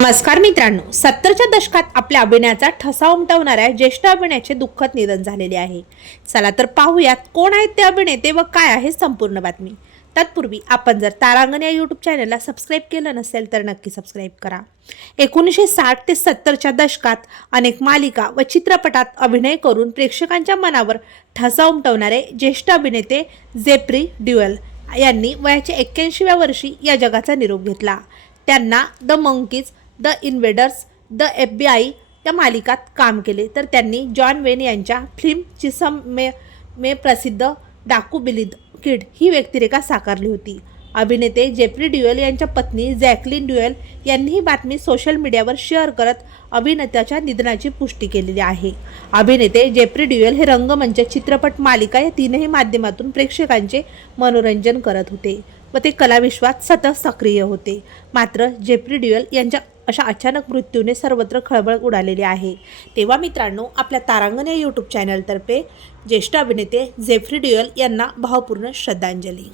नमस्कार मित्रांनो सत्तरच्या दशकात आपल्या अभिनयाचा ठसा उमटवणाऱ्या ज्येष्ठ अभिनयाचे दुःखद निधन झालेले आहे. चला तर पाहूयात कोण आहेत ते अभिनेते व काय आहे संपूर्ण बातमी. तत्पूर्वी आपण जर तारांगण या यूट्यूब चॅनलला सबस्क्राईब केलं नसेल तर नक्की सबस्क्राईब करा. एकोणीसशे साठ ते सत्तरच्या दशकात अनेक मालिका व चित्रपटात अभिनय करून प्रेक्षकांच्या मनावर ठसा उमटवणारे ज्येष्ठ अभिनेते जेप्री ड्युअल यांनी वयाच्या एक्क्याऐंशीव्या वर्षी या जगाचा निरोप घेतला. त्यांना the Monkees the Invaders the F B I या मालिकात काम केले. तर त्यांनी जॉन वेन यांच्या फिल्म चिसम मे मे प्रसिद्ध डाकू बिलिद किड ही व्यक्तिरेखा साकारली होती. अभिनेते जेफ्री ड्युएल यांच्या पत्नी जॅकलिन ड्युएल यांनी ही बातमी सोशल मीडियावर शेअर करत अभिनेत्याच्या निधनाची पुष्टी केलेली आहे. अभिनेते जेफ्री ड्युएल हे रंगमंच चित्रपट मालिका या तीनही माध्यमातून प्रेक्षकांचे मनोरंजन करत होते व ते कलाविश्वात सतत सक्रिय होते. मात्र जेफ्री ड्युएल यांच्या अशा अचानक मृत्यूने सर्वत्र खळबळ उडालेली आहे. तेव्हा मित्रांनो आपल्या तारांगण या यूट्यूब चॅनलतर्फे ज्येष्ठ अभिनेते झेफ्री ड्युअल यांना भावपूर्ण श्रद्धांजली.